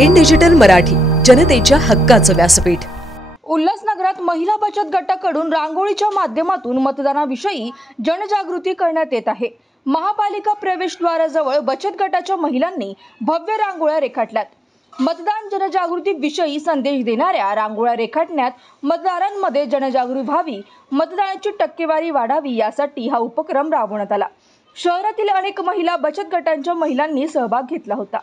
In digital Marathi, जनतेच्या हक्काचं व्यासपीठ। उल्हासनगरात महिला बचत गटाकडून रांगोळीच्या माध्यमातून मतदानाविषयी जनजागृती करण्यात येत आहे। महापालिका प्रवेशद्वाराजवळ बचत गटाच्या महिलांनी भव्य रांगोळ्या रेखाटल्यात। मतदान जनजागृती विषयी संदेश देणाऱ्या रांगोळ्या रेखाटण्यात मतदारांमध्ये जनजागृती व्हावी, मतदानाची टक्केवारी वाढावी यासाठी हा उपक्रम राबवण्यात आला। शहरातील अनेक महिला बचत गटांच्या महिलांनी सहभाग घेतला होता।